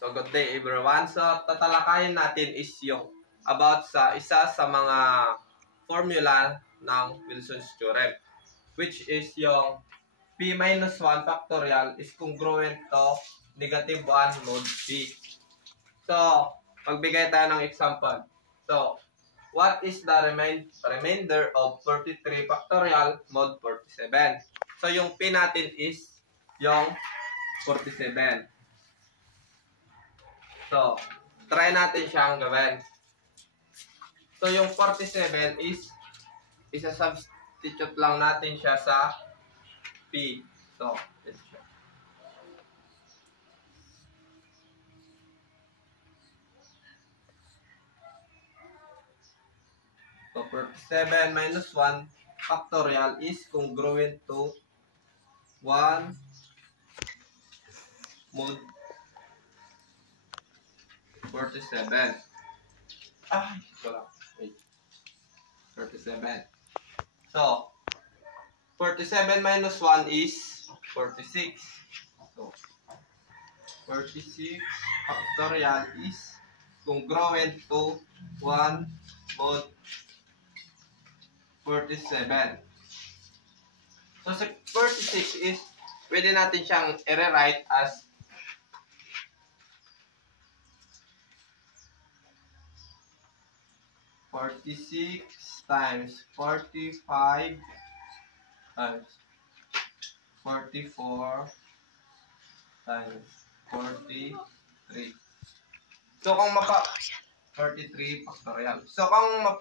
So, good day everyone. So, tatalakayin natin is yung about sa isa sa mga formula ng Wilson's Theorem, which is yung P minus 1 factorial is congruent to negative 1 mod P. So, magbigay tayo ng example. So, what is the remainder of 33 factorial mod 47? So, yung P natin is yung 47. So, try natin siyang gawin. So, yung 47 is isa-substitute lang natin siya sa P. So, ito siya. So, 47 minus 1 factorial is congruent to 1 mod 47. Wala. Wait. 47. So, 47 minus 1 is 46. So, 46 factorial is congruent to 1 mod 47. So, sa 46 is pwede natin siyang i-rewrite as 46 times 45 times 44 times 43. So, kung 43 factorial. So, kung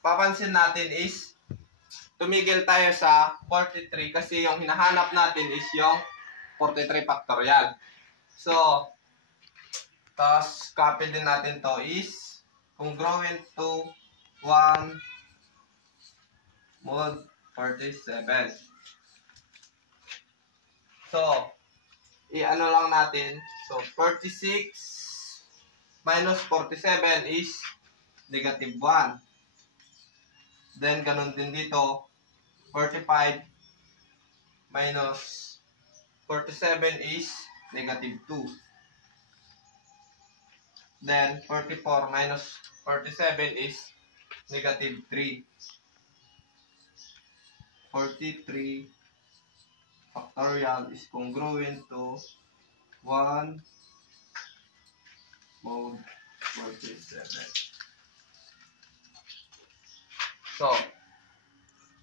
papansin natin is tumigil tayo sa 43 kasi yung hinahanap natin is yung 43 factorial. So, tapos copy din natin to is congruent to 1 mod 47. So, i-ano lang natin. So, 46 minus 47 is negative 1. Then, ganun din dito. 45 minus 47 is negative 2. Then, 44 minus 47 is negative 3. 43 factorial is congruent to 1 mod 47. So,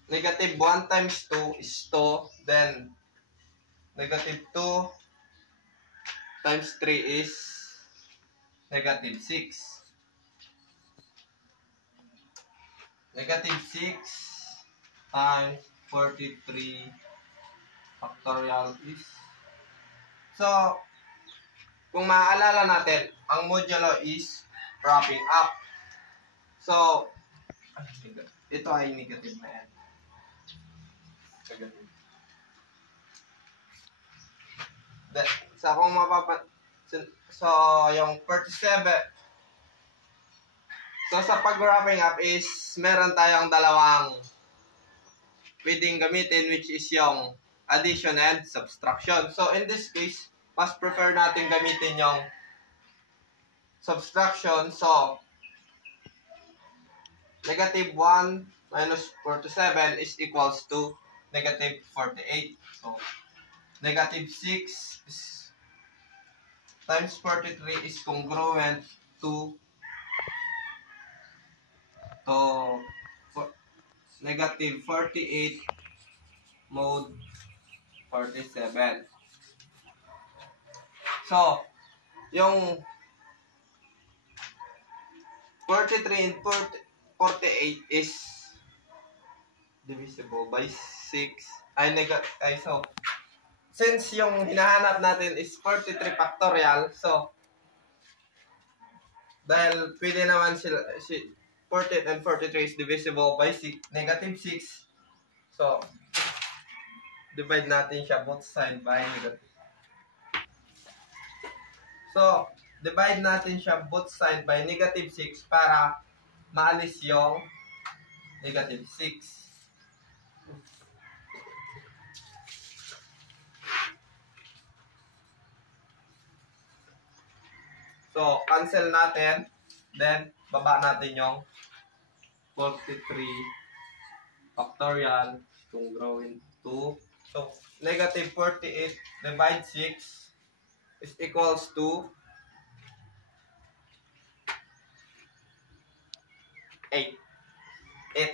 negative 1 times 2 is 2. Then, negative 2 times 3 is negative 6. Negative 6 times 43 factorial is... So, kung maaalala natin, ang modulo is wrapping up. So, ito ay negative na yan. Negative. So, kung so, yung 47. So, sa pag-wrapping up is, meron tayong dalawang pwedeng gamitin, which is yung addition and subtraction. So, in this case, mas prefer natin gamitin yung subtraction. So, negative 1 minus 47 is equals to negative 48. So, negative 6 is times 43 is congruent to negative 48 mod 47. So, yung 43 and 48 is divisible by 6. So, since yung hinahanap natin is 43 factorial, so, dahil pwede naman sila, 48 and 43 is divisible by 6, negative 6. So, divide natin siya both side by negative. So, divide natin siya both side by negative 6 para maalis yung negative 6. So, cancel natin. Then, baba natin yung 43 factorial congruent to. So, negative 48 divide 6 is equals to 8. 8.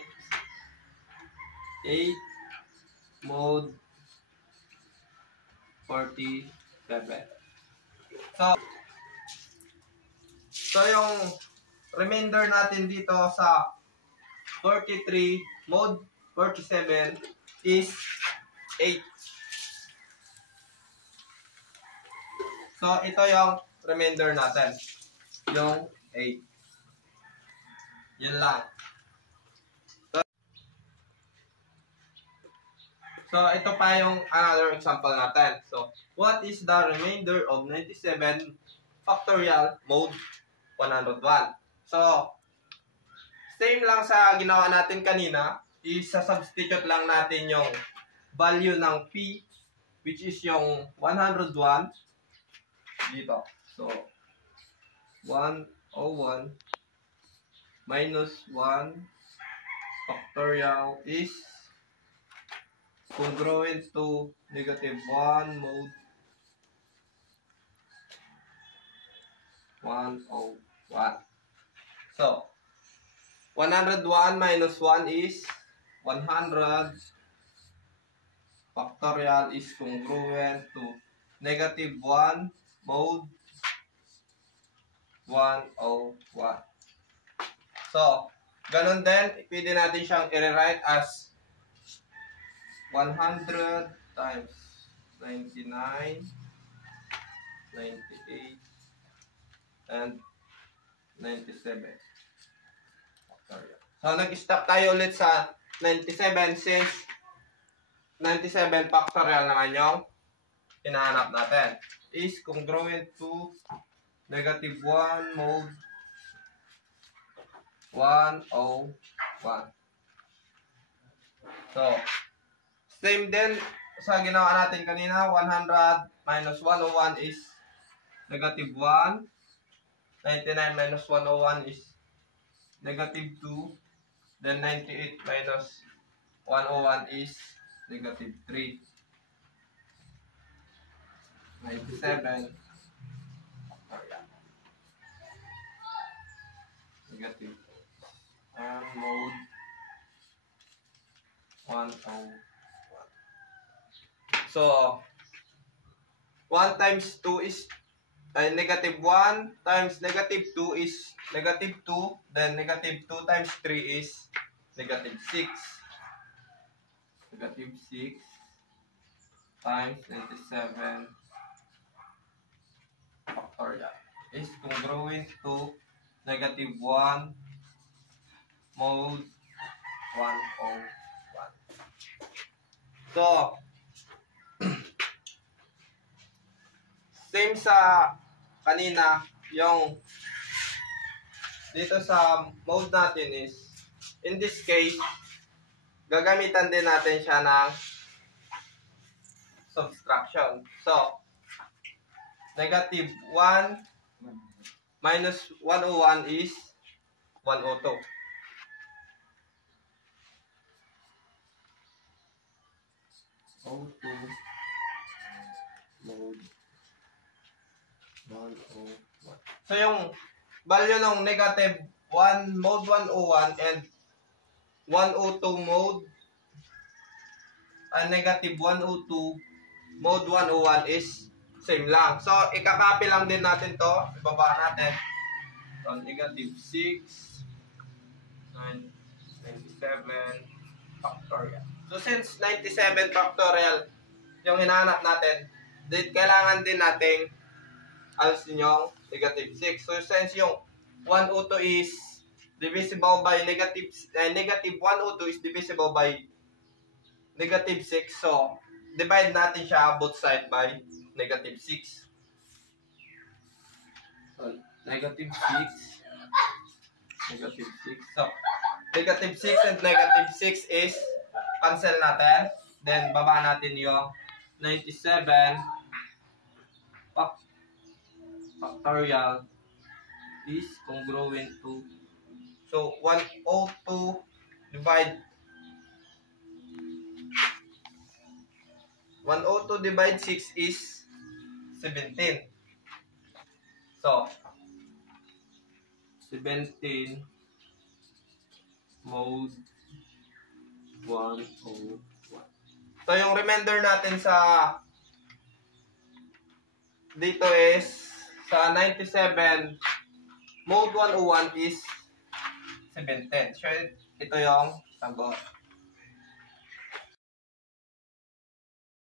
8 mode 47. So yung remainder natin dito sa 43 mode 47 is 8. So ito yung remainder natin. Yung 8. Yun lang. So ito pa yung another example natin. So what is the remainder of 97 factorial mode 101? So same lang sa ginawa natin kanina, isa-substitute lang natin yung value ng P, which is yung 101 dito. So 101 minus 1 factorial is congruent to negative 1 mode 101. So 101 minus 1 is 100 factorial is congruent to negative 1 mode 101. So, ganun din, pwede natin siyang i-rewrite as 100 times 99, 98, and 97. So, nag-stop tayo ulit sa 97 since 97 factorial naman yung hinahanap natin. Is congruent to negative 1 mode 101. So, same din sa ginawa natin kanina. 100 minus 101 is negative 1. 99 minus 101 is negative 2. Then 98 minus 101 is negative 3. 97 negative mode 101. So 1 times 2 is negative 1 times negative 2 is negative 2. Then negative 2 times 3 is negative 6. Negative 6 times 97 factorial is congruent to negative 1 mode 101. So, same sa kanina, yung dito sa mode natin is, in this case, gagamitan din natin siya ng subtraction. So, negative 1 minus 101 is 102. Mode 101. So, yung value ng negative 1 mode 101 and 102 mode negative 102 mode 101 is same lang. So, ikakopy lang din natin to. Ibaba natin. So, negative 6 97 factorial. So, since 97 factorial yung hinahanap natin, kailangan din nating alisin yung negative 6. So, since yung 102 is divisible by negative 102 is divisible by negative 6. So, divide natin siya both side by negative 6. So, negative 6. Negative 6. So, negative 6 and negative 6 is cancel natin. Then, baba natin yung 97 factorial is congruent to, so 102 divide 6 is 17. So 17 mode 101. So yung remainder natin sa dito is sa 97 mode 101 is 710. So ito yung sagot.